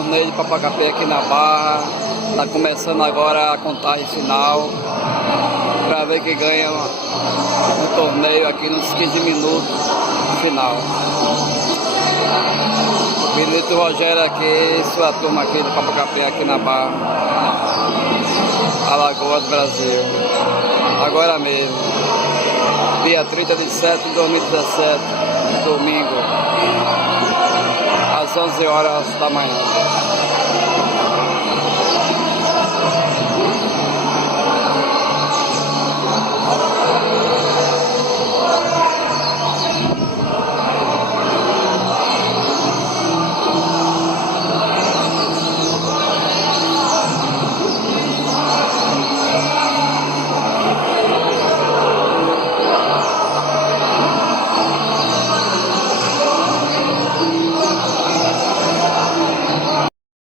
torneio de Papacapé aqui na Barra. Está começando agora a contagem final para ver quem ganha o torneio aqui nos 15 minutos final. Benito Rogério aqui, sua turma aqui do Papacapé aqui na Barra, Alagoas, Brasil. Agora mesmo, dia 30 de setembro de 2017, domingo, às 11 horas da manhã.